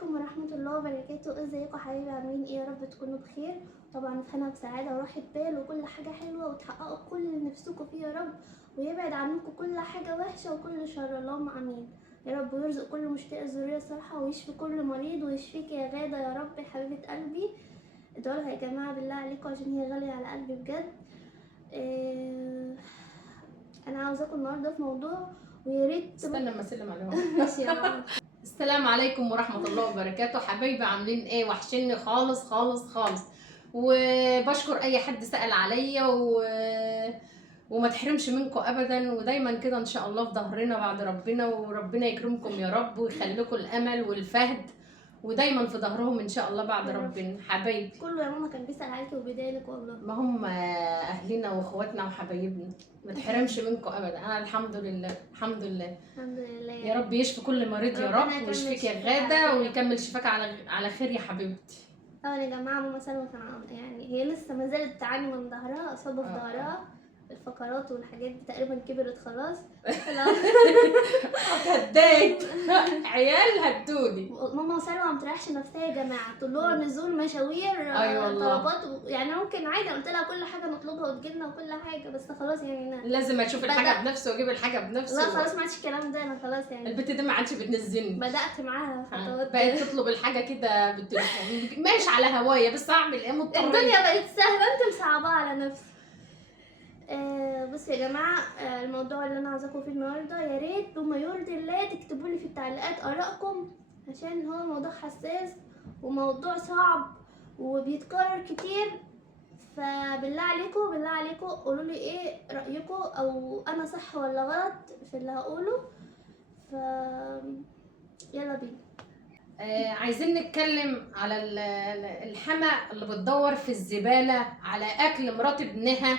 عليكم ورحمة الله وبركاته. ازيكم حبايبي؟ عاملين ايه؟ يا رب تكونوا بخير. طبعا في هنا بسعادة وراحة بال وكل حاجة حلوة، وتحققوا كل اللي نفسكم فيه يا رب، ويبعد عنكم كل حاجة وحشة وكل شر، اللهم امين يا رب. ويرزق كل مشتاق الذرية الصالحة، ويشفي كل مريض، ويشفيك يا غادة يا رب يا حبيبة قلبي. ادعوا يا جماعة بالله عليكم عشان هي غالية على قلبي بجد. انا عاوزاكم النهارده في موضوع، ويا ريت استنى اما اسلم عليهم. ماشي يا ماما. السلام عليكم ورحمه الله وبركاته. حبايبي عاملين ايه؟ وحشني خالص خالص خالص. وبشكر اي حد سأل عليا وما تحرمش منكم ابدا، ودايما كده ان شاء الله في ظهرنا بعد ربنا، وربنا يكرمكم يا رب ويخليكم الامل والفهد، ودايما في ظهرهم ان شاء الله بعد يا رب. ربنا. حبايبي كله يا ماما كان بيسأل عليكي وبيضايقك والله. ما هم اهلنا واخواتنا وحبايبنا، ما تحرمش منكم ابدا. انا الحمد لله الحمد لله. الحمد لله يا رب يشفي كل مريض يا ربنا رب، يكمل ويشفيك يا شفاك غادة، على خير. ويكمل شفاك على خير يا حبيبتي. طبعا يا جماعة ماما سلمى كان يعني هي لسه ما زالت تعاني من ظهرها، إصابة في ظهرها، الفقرات والحاجات دي تقريبا كبرت خلاص. هتضايق عيال هتدوني. ماما سلمى ما بتريحش نفسها يا جماعة، طلوع نزول مشاوير، أيوة والله. طلبات يعني ممكن عادي، قلت لها كل حاجة نطلبها وتجيلنا وكل حاجة، بس خلاص يعني لازم اشوف الحاجه بنفسي واجيب الحاجه بنفسي. لا خلاص ما عادش الكلام ده، انا خلاص يعني البت دي ما عادش بتنزلني، بدأت معاها خطوات. بقت تطلب الحاجه كده بالتليفون، ماشي على هوايه، بس اعمل ايه؟ مضطرة. الدنيا بقت سهلة، انت مصعباها على نفسك. بصوا يا جماعة، الموضوع اللي انا عاوزاكم فيه النهاردة، يا ريت بما يرضي الله تكتبوا لي في التعليقات آرائكم، عشان هو موضوع حساس وموضوع صعب وبيتكرر كتير. فبالله عليكم بالله عليكم قولوا لي ايه رأيكم، او انا صح ولا غلط في اللي هقوله. ف يلا بينا. عايزين نتكلم على الحما اللي بتدور في الزبالة على أكل مرات ابنها،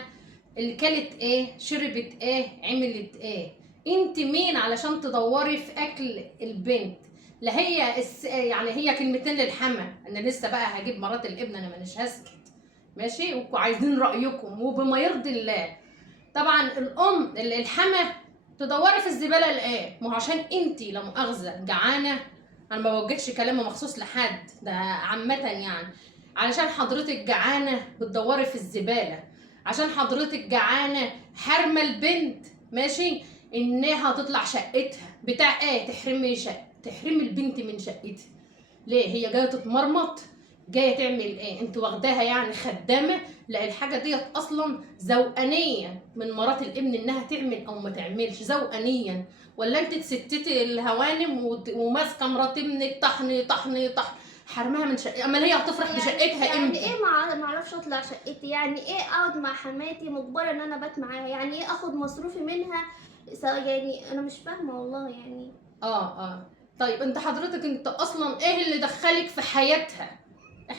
اللي كلت ايه، شربت ايه، عملت ايه. انت مين علشان تدوري في أكل البنت؟ لا هي يعني هي كلمتين للحما. أنا لسه بقى هجيب مرات الابن، أنا مانيش هسكت ماشي، وعايزين رأيكم وبما يرضي الله. طبعا الأم الحما تدوري في الزبالة لإيه؟ ما هو عشان انت لا مؤاخذة جعانة. انا ما بوجهش كلامه مخصوص لحد، ده عامه يعني. علشان حضرتك جعانه بتدوري في الزباله، عشان حضرتك جعانه حارمه البنت ماشي انها تطلع شقتها بتاع ايه، تحرمي البنت من شقتها. ليه؟ هي جايه تتمرمط، جايه تعمل ايه؟ انت واخداها يعني خدامه؟ لا، الحاجه ديت اصلا ذوقانيه من مرات الابن انها تعمل او ما تعملش، ذوقانيا. ولا انت تستتي الهوانم وماسكه مرات ابنك طحني طحني طحن حرمها من شقتها؟ امال هي هتفرح بشقتها يعني امتى؟ ايه ما اعرفش اطلع شقتي؟ يعني ايه اقعد مع حماتي مجبره ان انا بات معاها؟ يعني ايه اخد مصروفي منها؟ يعني انا مش فاهمه والله يعني. طيب انت حضرتك انت اصلا ايه اللي دخلك في حياتها؟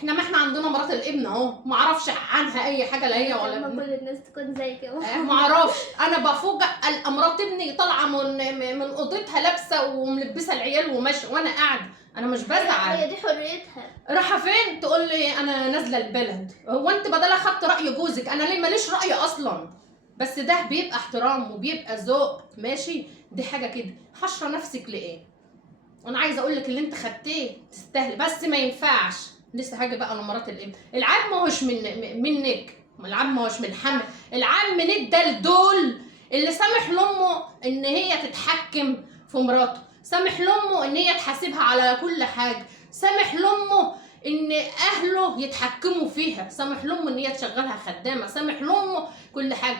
ما احنا عندنا مرات الابن اهو، ما اعرفش عنها اي حاجه، لا هي ولا لما كل الناس تكون زي كده. ما اعرفش. انا بفوجئ مرات ابني طالعه من اوضتها لابسه وملبسه العيال وماشيه وانا قاعده، انا مش بزعل. هي دي حريتها. رايحه فين؟ تقول لي انا نازله البلد. هو انت بدل اخدت راي جوزك؟ انا ليه ماليش راي اصلا؟ بس ده بيبقى احترام وبيبقى ذوق ماشي، دي حاجه كده. حشره نفسك لايه؟ انا عايزه اقول لك اللي انت خدتيه تستاهل، بس ما ينفعش. لسه هاجي بقى لمرات الابن. العيب ما هوش منك، العيب ما هوش من حمل، العيب من الدلدول اللي سامح لامه ان هي تتحكم في مراته، سامح لامه ان هي تحاسبها على كل حاجه، سامح لامه ان اهله يتحكموا فيها، سامح لامه ان هي تشغلها خدامه، سامح لامه كل حاجه.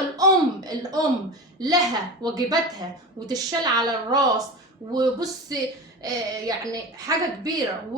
الام لها واجباتها وتشال على الراس. وبص يعني حاجه كبيره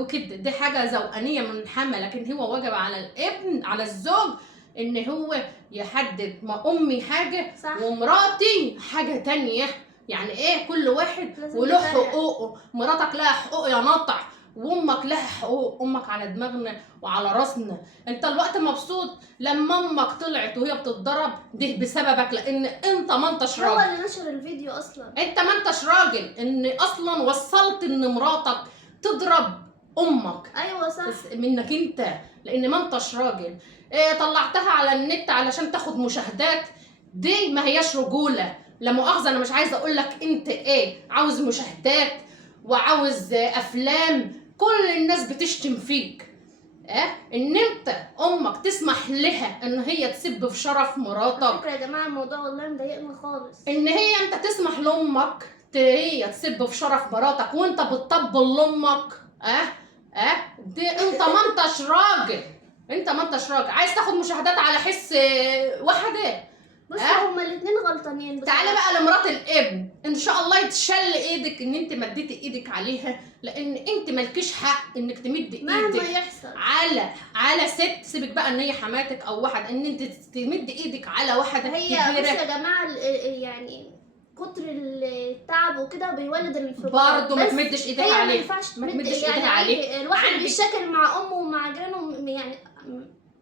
وكده، دي حاجه ذوقانيه من الحما. لكن هو واجب على الابن على الزوج ان هو يحدد، ما امي حاجه صح. ومراتي حاجه تانية. يعني ايه؟ كل واحد وله حقوقه. مراتك لها حقوق يا نطع، وامك لها حقوق. امك على دماغنا وعلى راسنا. انت الوقت مبسوط لما امك طلعت وهي بتتضرب؟ ده بسببك، لان انت ما انتش راجل. هو اللي نشر الفيديو اصلا. انت ما انتش راجل ان اصلا وصلت ان مراتك تضرب امك. ايوه صح. منك انت، لان ما انتش راجل. طلعتها على النت علشان تاخد مشاهدات، دي ما هياش رجوله. لا مؤاخذه، انا مش عايزه اقول لك انت ايه عاوز مشاهدات وعاوز افلام، كل الناس بتشتم فيك. ان انت امك تسمح لها ان هي تسب في شرف على مراتك، فكره يا جماعه الموضوع والله مضايقني خالص. ان هي انت تسمح لامك هي تسب في شرف مراتك وانت بتطبل لامك. دي انت ما انتش راجل، انت ما انتش راجل. عايز تاخد مشاهدات على حس واحده. بص هما الاثنين غلطانين تعالى بقى لمرات الابن، ان شاء الله يتشل ايدك ان انت مديتي ايدك عليها، لان انت مالكيش حق انك تمد مهما ايدك يحصل على ست. سيبك بقى ان هي حماتك او واحد، ان انت تمد ايدك على واحده هي بص كبيره. يا جماعه يعني كتر التعب وكده بيولد الانفجار. برضه ما تمدش ايدها هي ما عليه، ينفعش ما تمد تمدش يعني ايدها عليه. الواحد بيشاكل مع امه ومع جيرانه يعني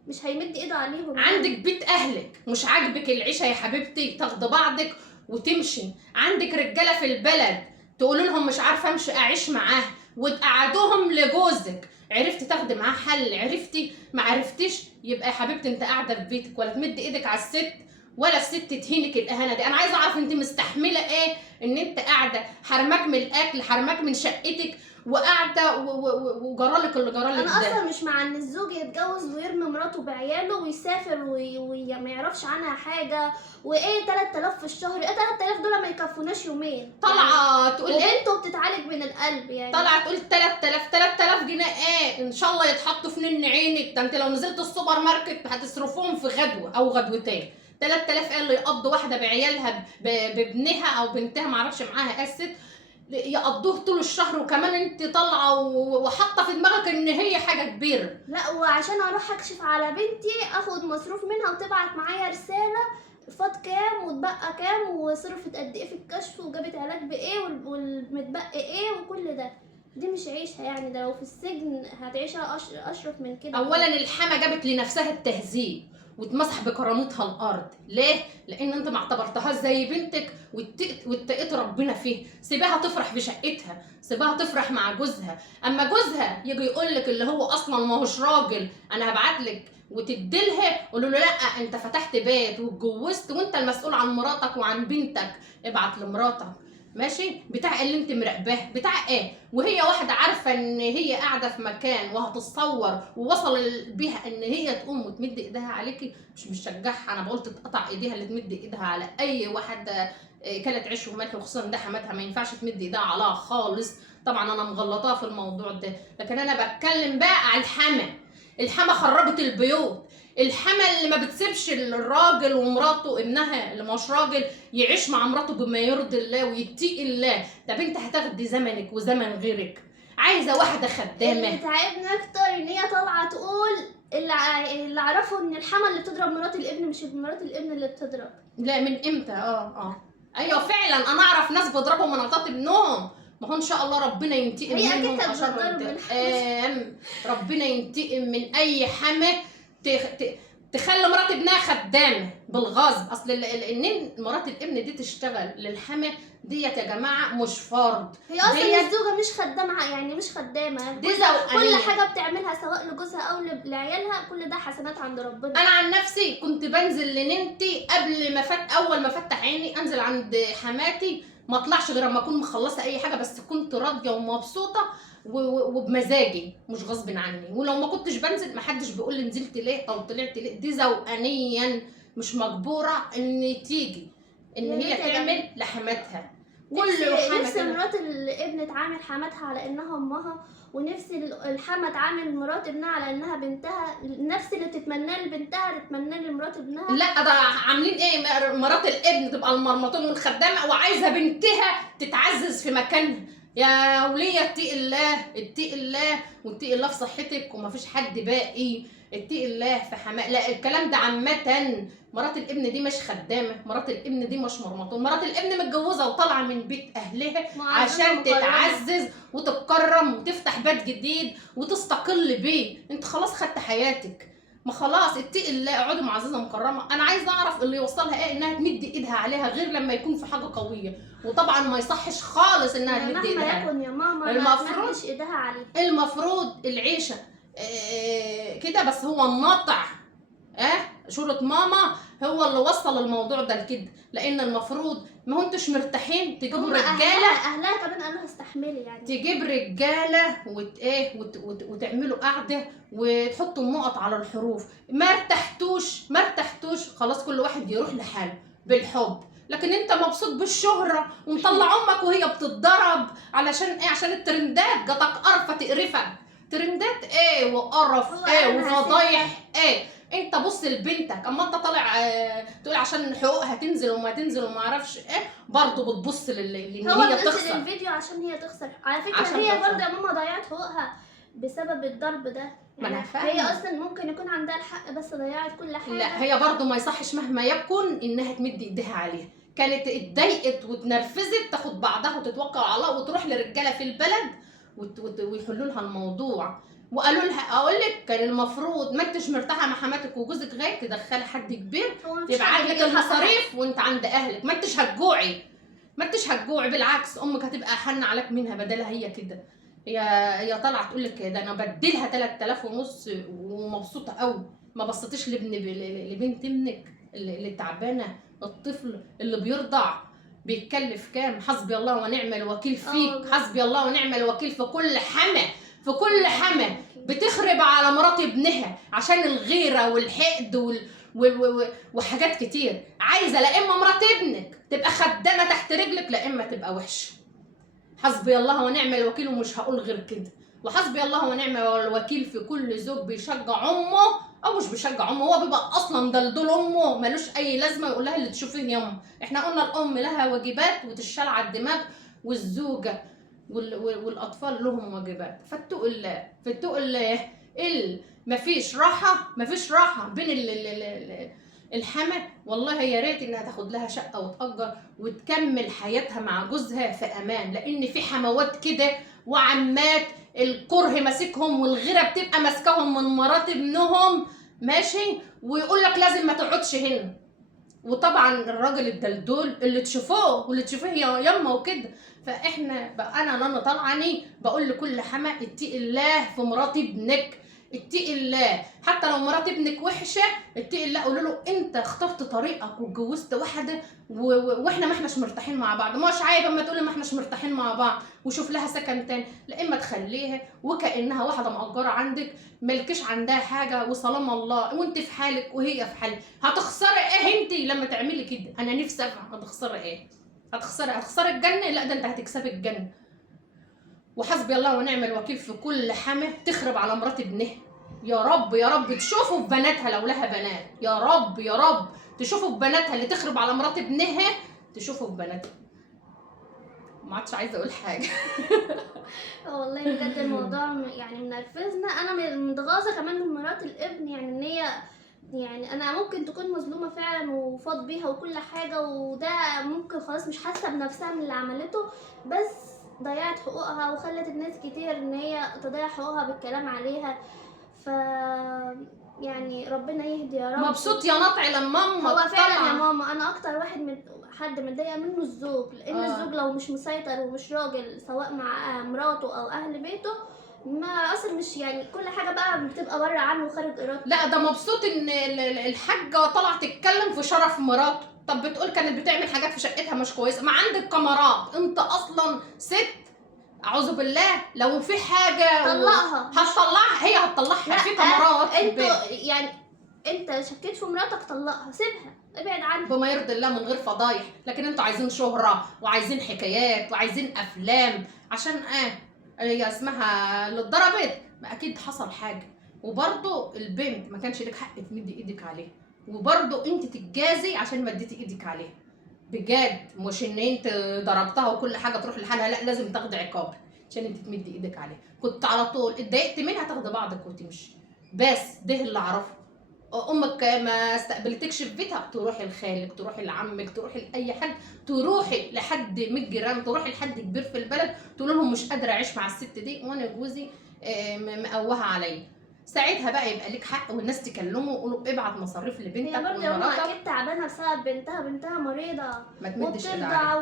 مش هيمد ايده عليهم. عندك بيت اهلك مش عاجبك العيشه يا حبيبتي، تاخدي بعضك وتمشي. عندك رجاله في البلد تقولوا لهم مش عارفه امشي اعيش معاه وتقعدوهم لجوزك. عرفتي تاخدي معاه حل، عرفتي ما عرفتيش يبقى يا حبيبتي انت قاعده في بيتك، ولا تمد ايدك على الست ولا الست تهينك الاهانه دي. انا عايزه اعرف انت مستحمله ايه ان انت قاعده حرماك من الاكل، حرماك من شقتك، وقاعده وجرالك اللي جرالك ده. انا اصلا مش مع ان الزوج يتجوز ويرمي مراته بعياله ويسافر وما يعرفش عنها حاجه. وايه 3000 في الشهر؟ ايه 3000 دول ما يكفوناش يومين. طالعه يعني تقول ايه؟ وبنته بتتعالج من القلب يعني. طالعه تقول 3000 جنيه ايه؟ ان شاء الله يتحطوا في نن عينك. ده انت لو نزلت السوبر ماركت هتصرفوهم في غدوه او غدوتين. 3000 ايه اللي يقضوا واحده بعيالها بابنها او بنتها، معرفش معاها اسد، يقضوه طول الشهر، وكمان انت طالعه وحاطه في دماغك ان هي حاجه كبيره. لا وعشان اروح اكشف على بنتي اخد مصروف منها وتبعت معايا رساله فات كام واتبقى كام وصرفت قد ايه في الكشف وجابت علاج بايه والمتبقي ايه وكل ده. دي مش عيشها يعني. ده لو في السجن هتعيشها اشرف من كده. اولا الحما جابت لنفسها التهذيب وتمسح بكرامتها الارض. ليه؟ لان انت ما اعتبرتهاش زي بنتك واتقيت ربنا فيه. سيبها تفرح بشقتها، سيبها تفرح مع جوزها. اما جوزها يجي يقول لك اللي هو اصلا ما هوش راجل، انا هبعت لك وتديلها، قولوا له لا انت فتحت بيت واتجوزت وانت المسؤول عن مراتك وعن بنتك، ابعت لمراتك ماشي بتاع اللي انت مراقباه بتاع ايه. وهي واحده عارفه ان هي قاعده في مكان وهتتصور ووصل بيها ان هي تقوم وتمد ايدها عليكي، مش مشجعها. انا بقول تتقطع ايديها اللي تمد ايدها على اي واحده كلت عيش وملح، وخصوصا ده حماتها ما ينفعش تمد ايدها عليها خالص. طبعا انا مغلطاها في الموضوع ده، لكن انا بتكلم بقى على الحما. الحما خربت البيوت. الحما اللي ما بتسيبش الراجل ومراته ابنها اللي مش راجل يعيش مع مراته بما يرضي الله ويتقي الله. طب انت هتاخدي زمنك وزمن غيرك. عايزه واحده خدامه. اللي تعبني اكتر ان هي طالعه تقول اللي اعرفه ان الحما اللي بتضرب مرات الابن مش مرات الابن اللي بتضرب. لا من امتى؟ ايوه فعلا انا اعرف ناس بيضربوا مراتات ابنهم. ما هو ان شاء الله ربنا ينتقم هي اكيد منهم كانت اشر بتضرب انتقام. ربنا ينتقم من اي حما تخلي مرات ابنها خدامه بالغصب. اصل ان مرات الابن دي تشتغل للحما ديت يا جماعه مش فرض. هي اصلا الزوجه مش خدامه يعني مش خدامه. دي كل حاجه بتعملها سواء لجوزها او لعيالها كل ده حسنات عند ربنا. انا عن نفسي كنت بنزل لننتي قبل ما اول ما فتح عيني انزل عند حماتي، ما اطلعش غير اما اكون مخلصه اي حاجه، بس كنت راضيه ومبسوطه وبمزاجي مش غصب عني. ولو ما كنتش بنزل ما حدش بيقول لي نزلت ليه او طلعت ليه. دي ذوقانيا مش مجبوره ان تيجي ان هي تعمل لحماتها. نفس مرات الابن تعامل حماتها على انها امها، ونفس الحما تعامل مرات ابنها على انها بنتها. نفس اللي تتمناه لبنتها تتمناه لمرات ابنها. لا ده عاملين ايه؟ مرات الابن تبقى المرمطون والخدامه وعايزه بنتها تتعزز في مكانها. يا وليه اتقي الله، اتقي الله واتقي الله في صحتك ومفيش حد باقي. اتقي الله في حماء. لا الكلام ده عامه. مرات الابن دي مش خدامه، مرات الابن دي مش مرمطون. مرات الابن متجوزه وطالعه من بيت اهلها عشان تتعزز وتتكرم وتفتح بيت جديد وتستقل بيه. انت خلاص خدت حياتك، ما خلاص اتقي الله، اقعدي معززه مكرمه. انا عايزه اعرف اللي يوصلها ايه انها تمد ايدها عليها غير لما يكون في حاجه قويه. وطبعا ما يصحش خالص انها تمد ايدها. مهما يكن يا ماما المفروض ما تمدش ايدها عليها. المفروض العيشه كده. بس هو الناطع شورة ماما هو اللي وصل الموضوع ده لكده. لان المفروض ما هو انتوش مرتاحين تجيبوا هم رجاله، اهلها كمان قالوا استحملي يعني. تجيب رجاله وتعملوا قعده وتحطوا النقط على الحروف. ما ارتحتوش خلاص، كل واحد يروح لحاله بالحب. لكن انت مبسوط بالشهره ومطلع امك وهي بتتضرب علشان ايه؟ عشان الترندات جاتك قرفه تقرفك. ترندات ايه وقرف ايه وفضايح ايه؟ انت بص لبنتك، اما انت طالع تقول عشان حقوقها تنزل وما تنزل وما اعرفش ايه، برضه بتبص لان هو هي بينزل تخسر. الفيديو عشان هي تخسر على فكره. عشان هي تخسر. برضه يا ماما ضيعت حقوقها بسبب الضرب ده ما أنا يعني. فاهمة. هي اصلا ممكن يكون عندها الحق بس ضيعت كل حاجه. لا هي برضه ما يصحش مهما يكن انها تمد ايديها عليها. كانت اتضايقت واتنرفزت تاخد بعضها وتتوكل على الله وتروح لرجاله في البلد ويحلوا لها الموضوع. وقالوا لها اقول لك كان المفروض ما انتش مرتاحه مع حماتك وجوزك غايب تدخلي حد كبير هو مفيش يبعت حد لك بيجيب حقها. المصاريف وانت عند اهلك. ما انتش هتجوعي، بالعكس امك هتبقى حن عليك منها بدلها. هي كده، هي طالعه تقول لك ده انا بديلها 3000 ونص ومبسوطه قوي. ما بصيتيش لبنت ابنك اللي تعبانه، الطفل اللي بيرضع بيتكلف كام؟ حسبي الله ونعم الوكيل فيك، حسبي الله ونعم الوكيل في كل حما بتخرب على مرات ابنها عشان الغيره والحقد وحاجات كتير. عايزه لا اما مرات ابنك تبقى خدامه تحت رجلك، لا اما تبقى وحشه. حسبي الله ونعم الوكيل ومش هقول غير كده. وحسبي الله ونعم الوكيل في كل زوج بيشجع امه او مش بيشجع امه، هو بيبقى اصلا دلدول امه ملوش اي لازمه يقول لها اللي تشوفيه يما. احنا قلنا الام لها واجبات وتشال على الدماغ، والزوجه والاطفال لهم واجبات. فاتقوا الله مفيش راحه بين الحما. والله يا ريت انها تاخد لها شقه وتأجر وتكمل حياتها مع جوزها في امان. لان في حموات كده وعمات الكره ماسكهم والغيره بتبقى ماسكاهم من مرات ابنهم ماشي، ويقول لك لازم ما تقعدش هنا. وطبعا الراجل الدلدول اللي تشوفوه واللي تشوفيه يا يما وكده. فاحنا بقى انا طالعاني بقول لكل حما اتقي الله في مرات ابنك، اتقي الله. حتى لو مرات ابنك وحشه اتقي الله، قولوا له انت اخترت طريقك واتجوزت واحده واحنا ما احناش مرتاحين مع بعض. مش عيب اما تقولي ما احناش مرتاحين مع بعض وشوف لها سكن تاني. لا اما تخليها وكانها واحده مأجره عندك، ملكش عندها حاجه وسلام الله، وانت في حالك وهي في حالك. هتخسري ايه انت لما تعملي كده؟ انا نفسي افهم هتخسري ايه؟ هتخسري الجنه؟ لا ده انت هتكسبي الجنه. وحسبي الله ونعم الوكيل في كل حما تخرب على مرات ابنها. يا رب تشوفوا في بناتها لو لها بنات، يا رب تشوفوا في بناتها اللي تخرب على مرات ابنها، تشوفوا في بناتها. ما عادش عايزه اقول حاجه. والله بجد الموضوع يعني منرفزنا. انا متغاظه كمان من مرات الابن، يعني ان هي يعني انا ممكن تكون مظلومه فعلا وفاض بيها وكل حاجه، وده ممكن خلاص مش حاسه بنفسها من اللي عملته، بس ضيعت حقوقها وخلت الناس كتير ان هي تضيع حقوقها بالكلام عليها. ف يعني ربنا يهدي يا رب. مبسوط يا نطعي لما امك هو فعلا طبعا. يا ماما انا اكتر حد متضايقه منه الزوج، لان الزوج لو مش مسيطر ومش راجل سواء مع مراته او اهل بيته، ما اصلا مش يعني كل حاجه بقى بتبقى بره عنه وخارج ارادته. لا ده مبسوط ان الحاجه طلعت تتكلم في شرف مراته. طب بتقول كانت بتعمل حاجات في شقتها مش كويسه، ما عندك كاميرات، انت اصلا ست. اعوذ بالله لو في حاجه طلقها. هتطلعها، هي هتطلعها في كاميرات. انتوا يعني انت شكيت في مراتك طلقها، سيبها ابعد عنها بما يرضي الله من غير فضايح. لكن انتوا عايزين شهره وعايزين حكايات وعايزين افلام عشان هي اسمها اللي اتضربت ما اكيد حصل حاجه. وبرضه البنت ما كانش لك حق تمدي ايدك عليها، وبرضه انت تتجازي عشان مديتي ايدك عليها بجد. مش ان انت ضربتها وكل حاجه تروح لحالها، لا لازم تاخدي عقاب عشان انت تمدي ايدك عليها. كنت على طول اتضايقت منها تاخدي بعضك وتمشي. بس ده اللي اعرفه. امك ما استقبلتكش في بيتها، تروحي لخالك، تروحي لعمك، تروحي لاي حد، تروحي لحد من الجيران، تروحي لحد كبير في البلد تقول لهم مش قادره اعيش مع الست دي وانا جوزي مقوها عليا. ساعتها بقى يبقى ليك حق والناس تكلمه ويقولوا ابعت مصاريف لبنتك. هي برضه امها اكيد تعبانه بسبب بنتها مريضه ما تمدش وبترضع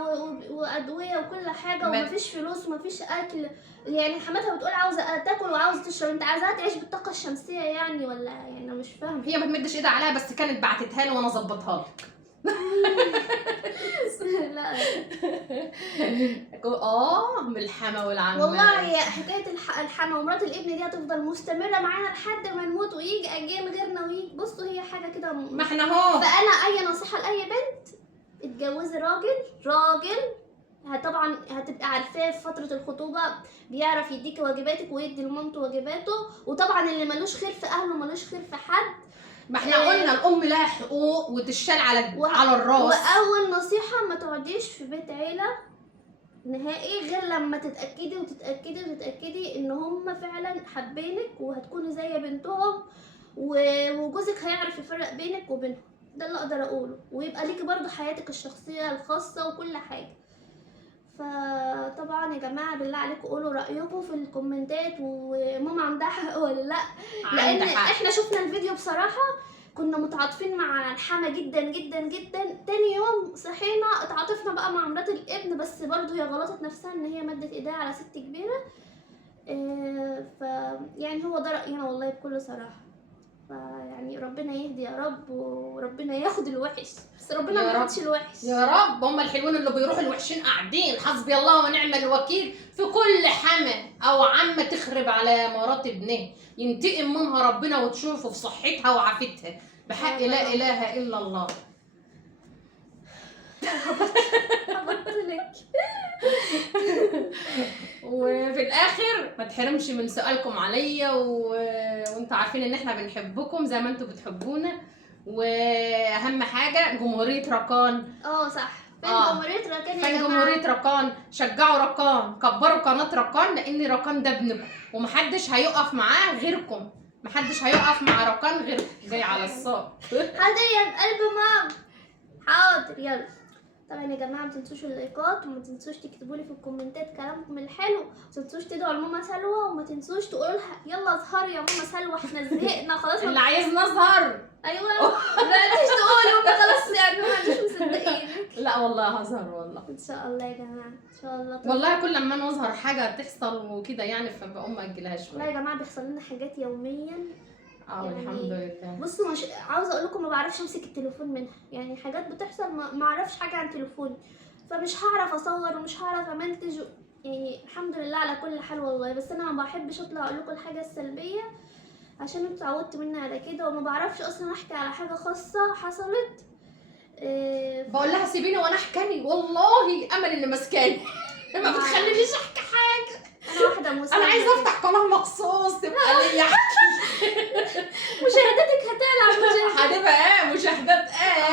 وادويه وكل حاجه ومفيش فلوس ومفيش اكل. يعني حماتها بتقول عاوزه تاكل وعاوزه تشرب، انت عايزاها تعيش بالطاقه الشمسيه يعني ولا يعني؟ انا مش فاهمه. هي ما تمدش ايدها عليها، بس كانت بعتتها لي وانا ظبطها لك. لا من الحما والعمات. والله هي حكايه الحما ومرات الابن دي هتفضل مستمره معانا لحد ما نموت، ويجي اجيال غيرنا ويجي. بصوا هي حاجه كده ما احنا اهو. فانا اي نصيحه لاي بنت، اتجوزي راجل طبعا هتبقى عارفاه في فتره الخطوبه، بيعرف يديكي واجباتك ويدي لمامته واجباته، وطبعا اللي ملوش خير في اهله ملوش خير في حد. ما احنا قلنا الام لها حقوق وتشال على الراس. واول نصيحه ما تقعديش في بيت عيله نهائي غير لما تتاكدي ان هم فعلا حابينك وهتكوني زي بنتهم، وجوزك هيعرف يفرق بينك وبينهم. ده اللي اقدر اقوله، ويبقى ليكي برضو حياتك الشخصيه الخاصه وكل حاجه. فطبعا يا جماعه بالله عليكم قولوا رايكم في الكومنتات، وماما عندها حق ولا لا، لان احنا شفنا الفيديو بصراحه كنا متعاطفين مع الحما جدا جدا جدا. تاني يوم صحينا اتعاطفنا بقى مع مرات الابن، بس برضو هي غلطت نفسها ان هي مدت ايديها على ست كبيره. يعني هو ده راينا والله بكل صراحه. فيعني ربنا يهدي يا رب، وربنا ياخد الوحش، بس ربنا ما ياخدش الوحش يا رب. هم الحلوين اللي بيروحوا الوحشين قاعدين، حسبي الله ونعم الوكيل في كل حما او عمه تخرب على مرات ابنها، ينتقم منها ربنا وتشوفه في صحتها وعافيتها بحق لا اله الا الله. هبطلك. وفي الاخر ما تحرمش من سؤالكم عليا، وانتوا عارفين ان احنا بنحبكم زي ما انتوا بتحبونا. واهم حاجه جمهوريه ركان. صح. فين جمهوريه ركان يا جماعه؟ فين جمهوريه ركان؟ شجعوا ركان، كبروا قناه ركان، لان ركان ده ابنكم ومحدش هيقف معاه غيركم. محدش هيقف مع ركان غيركم. جاي على الصوت. حاضر يا قلب مام، حاضر. يلا طبعا يا جماعه ما تنسوش اللايكات، وما تنسوش تكتبوا لي في الكومنتات كلامكم الحلو، وما تنسوش تدعوا لماما سلوى، وما تنسوش تقولوا لها يلا اظهري يا ماما سلوى، احنا زهقنا خلاص. اللي عايز نظهر ايوه ما تيجي تقولوا خلاص يعني ما عندوش مصدقين. لا والله هظهر والله ان شاء الله يا جماعه ان شاء الله. والله كل ما نظهر حاجه تحصل وكده يعني فبقوم ماجلها شويه. لا يا جماعه بيحصل لنا حاجات يوميا يعني الحمد لله. بصوا مش عاوزه اقول لكم ما بعرفش امسك التليفون منها، يعني حاجات بتحصل ما اعرفش حاجه عن تليفوني، فمش هعرف اصور ومش هعرف امنتج يعني الحمد لله على كل حال والله. بس انا ما بحبش اطلع اقول لكم الحاجه السلبيه عشان انتوا اتعودت مني على كده، وما بعرفش اصلا احكي على حاجه خاصه حصلت. بقول لها سيبيني وانا احكي، والله امل اللي ماسكاني ما بتخلينيش احكي حاجه. انا واحده مسلمه، انا عايزه افتح قناه مخصوص تبقى ليا احكي. مشاهداتك هتعلى. هتبقى مشاهدات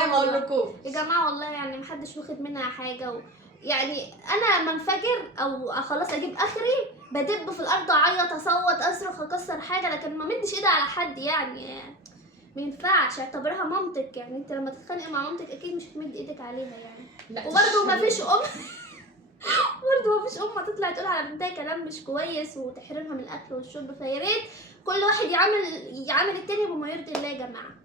ما اقول لكم يا جماعه والله يعني محدش واخد منها حاجه يعني انا منفجر او خلاص اجيب اخري بدب في الارض اعيط اصوت اصرخ اكسر حاجه، لكن ما مدش ايدي على حد يعني ما ينفعش. اعتبرها مامتك، يعني انت لما تتخانقي مع مامتك اكيد مش هتمد ايدك عليها يعني. وبرده ما فيش برضه ما فيش هتطلع تقول على بنتها كلام مش كويس وتحرمها من الاكل والشرب. فيا ريت كل واحد يعامل التاني بما يرضي الله يا جماعه.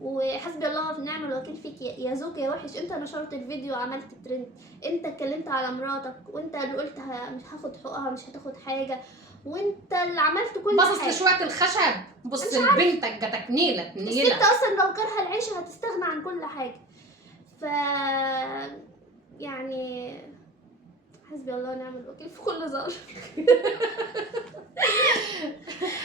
وحسبي الله ونعم الوكيل فيك يا زوج يا وحش. انت نشرت الفيديو وعملت ترند، انت اتكلمت على مراتك، وانت اللي قلت مش هاخد حقوقها مش هتاخد حاجه، وانت اللي عملت كل حاجه. بص لشويه الخشب، بص لبنتك جاتك نيله الست اصلا لو كارهه العيشه هتستغنى عن كل حاجه. ف يعني حسبي الله ونعم الوكيل في كل ظرف.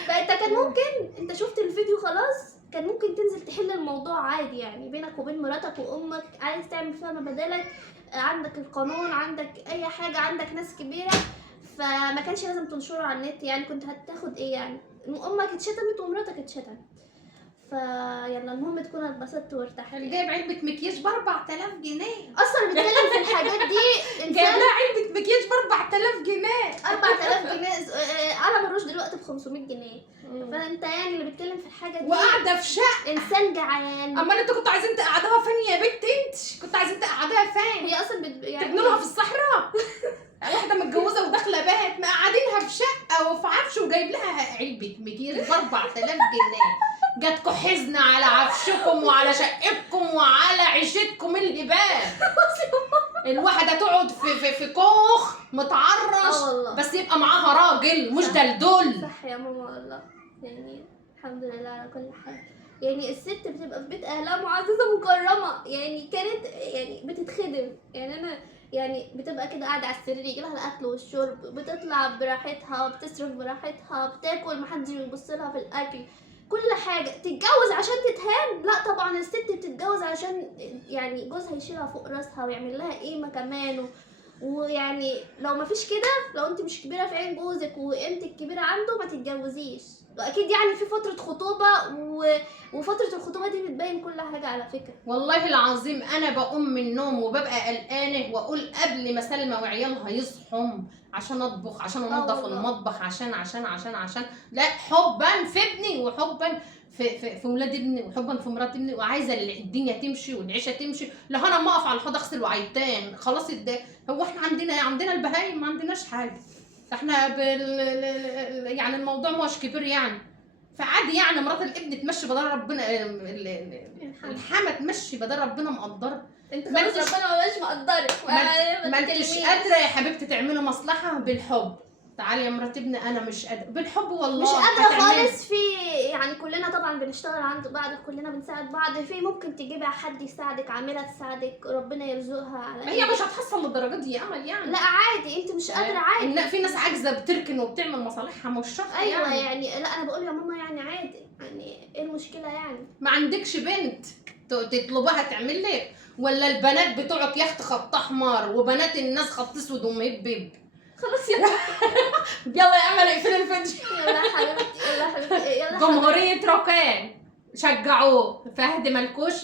فانت كان ممكن انت شفت الفيديو خلاص كان ممكن تنزل تحل الموضوع عادي، يعني بينك وبين مراتك وامك، عايز تعمل فيها ما بدالك، عندك القانون، عندك اي حاجه، عندك ناس كبيره، فما كانش لازم تنشره على النت. يعني كنت هتاخد ايه يعني؟ امك اتشتمت ومراتك اتشتمت. فيلا المهم تكون اتبسطت وارتحت. اللي جايب علبه مكياج ب 4000 جنيه اصلا بيتكلم في الحاجات دي جايب لها علبه مكياج ب 4000 جنيه 4000 جنيه علم الروج دلوقتي ب 500 جنيه. فانت يعني اللي بيتكلم في الحاجه دي وقاعده في شقه انسان جعان. اما انتوا كنتوا عايزين تقعدوها فين يا بنت؟ انت كنتوا عايزين تقعدوها فين؟ هي اصلا يعني تبنوا لها في الصحراء. واحده متجوزه وداخله بيت مقعدينها في شقه وفي عفش وجايب لها علبه مكياج ب 4000 جنيه. جاتكم حزن على عفشكم وعلى شقتكم وعلى عيشتكم الهبال. الواحده تقعد في كوخ متعرش بس يبقى معاها راجل مش دلدول. صح يا ماما والله، يعني الحمد لله على كل حال. يعني الست بتبقى في بيت اهلها معززه مكرمه، يعني كانت يعني بتتخدم. يعني انا يعني بتبقى كده قاعده على السرير، يجي لها الاكل والشرب، بتطلع براحتها، بتصرف براحتها، بتاكل، محدش بيبص لها في الاكل، كل حاجه. تتجوز عشان تتهان؟ لا طبعا، الست بتتجوز عشان يعني جوزها يشيلها فوق راسها ويعمل لها قيمه كمان ويعني لو ما فيش كده، لو انت مش كبيره في عين جوزك وقيمتك كبيره عنده، ما تتجوزيش. واكيد يعني في فتره خطوبه وفتره الخطوبه دي بتبين كل حاجه على فكره. والله العظيم انا بقوم من النوم وببقى قلقانه واقول قبل ما سلمى وعيالها يصحوا عشان اطبخ، عشان انضف والله. المطبخ، عشان لا، حبا في ابني وحبا في ولاد ابني وحبا في مرات ابني، وعايزه الدنيا تمشي والعيشه تمشي. لو انا ما اقف على الحوض اغسل وعيتان خلاص هو احنا عندنا البهايم ما عندناش حاجه. احنا يعني الموضوع مش كبير يعني. فعادي يعني مرات الابن تمشي بدل ربنا، الحما تمشي بدل ربنا مقدره. انت ما خلاص انتش ربنا ما بقاش مقدرك، ما انتش قادره يا حبيبتي تعملي مصلحه بالحب. تعالي يا مرات ابني انا مش قادره بالحب والله، مش قادره هتعملي. خالص. في يعني كلنا طبعا بنشتغل عند بعض، كلنا بنساعد بعض. في ممكن تجيبي حد يساعدك، عامله تساعدك، ربنا يرزقها على ما هي مش هتحصل للدرجه دي يا امل يعني. لا عادي، انت مش قادره عادي. لا، في ناس عاجزه بتركن وبتعمل مصالحها، مش شرط ايوه يعني لا انا بقول يا ماما يعني عادي، يعني ايه المشكله يعني؟ ما عندكش بنت تطلبها تعمل لك؟ ولا البنات بتوعك يا اخت خط احمر وبنات الناس خط اسود ومهبب؟ خلاص يلا. يلا يا امل اقفلي الفيديو. يلا يا حبيبتي، يلا يا حبيبتي، يلا يا جمهورية ركان شجعوه، فهد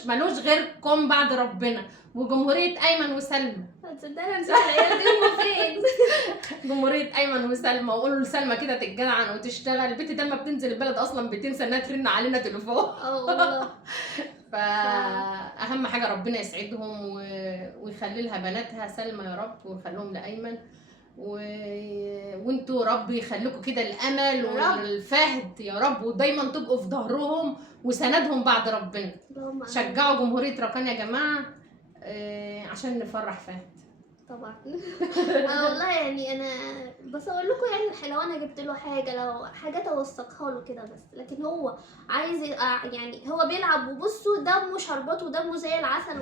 ملوش غيركم بعد ربنا، وجمهورية ايمن وسلمى. تصدقني نسيت العيال دي هما فين؟ جمهورية ايمن وسلمى، وقولوا لسلمى كده تتجدعن وتشتغل. البنت ده لما بتنزل البلد اصلا بتنسى انها ترن علينا تليفون. والله. فاهم حاجه ربنا يسعدهم ويخلي لها بناتها سلمى يا رب، ويخليهم لايمن وانتوا رب يخليكم كده الامل والفهد يا رب، ودايما تبقوا في ظهرهم وسندهم بعد ربنا. شجعوا جمهوريه ركان يا جماعه عشان نفرح فهد. طبعا. انا والله يعني انا بصور لكم يعني لو انا جبت له حاجه، لو حاجات اوثقها له كده بس، لكن هو عايز يعني هو بيلعب. وبصوا دمه شربات ودمه زي العسل،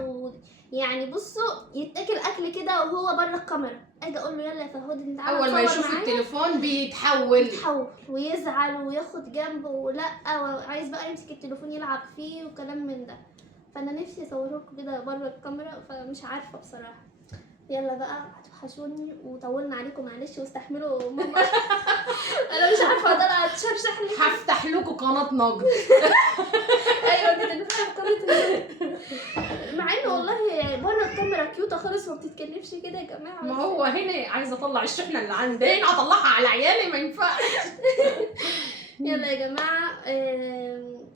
ويعني بصوا يتاكل اكل كده وهو بره الكاميرا. اجي اقول له يلا يا فهود انت عايز اول ما يشوف التليفون بيتحول ويزعل وياخد جنبه، ولا وعايز بقى يمسك التليفون يلعب فيه وكلام من ده. فانا نفسي اصوره لكم كده بره الكاميرا، فمش عارفه بصراحه. يلا بقى هتوحشوني وطولنا عليكم، معلش واستحملوا ماما. انا مش عارفه اقدر اتشرشح ليه. هفتح لكم قناه نجد. ايوه دي تنفع في قناه مع انه والله بره الكاميرا كيوته خالص وما بتتكلمش كده يا جماعه. ما هو هنا عايزه اطلع الشحنه اللي عندي، هنا اطلعها على عيالي ما ينفعش. يلا يا جماعه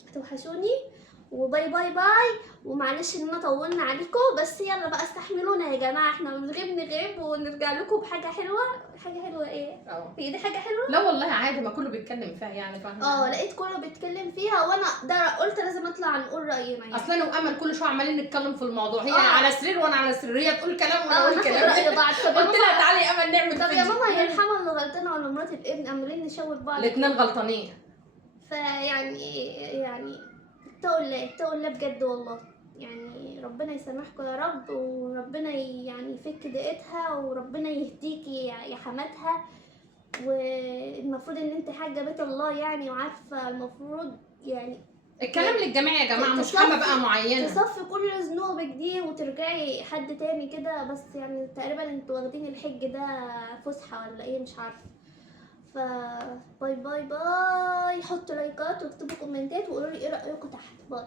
هتوحشوني وباي باي باي. ومعلش اننا طولنا عليكم، بس يلا بقى استحملونا يا جماعه، احنا نغيب ونرجع لكم بحاجه حلوه. حاجه حلوه ايه؟ هي دي حاجه حلوه؟ لا والله عادي، ما كله بيتكلم فيها يعني، فاهمه؟ لقيت كله بيتكلم فيها، وانا ده قلت لازم اطلع نقول راينا يعني. اصلا انا وامل كل شويه عمالين نتكلم في الموضوع، هي على سرير وانا على سرير، هي تقول كلام وانا اقول كلام. راي بعض. قلت لها تعالي يا امل نعمل طب يا ماما هي الحما اللي غلطانه ولا مرات الابن؟ عمالين نشوف بعض، الاثنين غلطانين. يعني اتقوا الله بجد والله. يعني ربنا يسامحكم يا رب، وربنا يعني يفك ضيقتها، وربنا يهديكي يا حماتها. والمفروض ان انت حاجه بيت الله يعني، وعارفه المفروض يعني الكلام للجميع يا جماعه، مش حما بقى معينه. تصفي كل ذنوبك دي وترجعي حد تاني كده. بس يعني تقريبا انتوا واخدين الحج ده فسحه ولا ايه، مش عارفه. باي باي باي. حطوا لايكات واكتبوا كومنتات وقولوا لي ايه رايكم تحت. باي.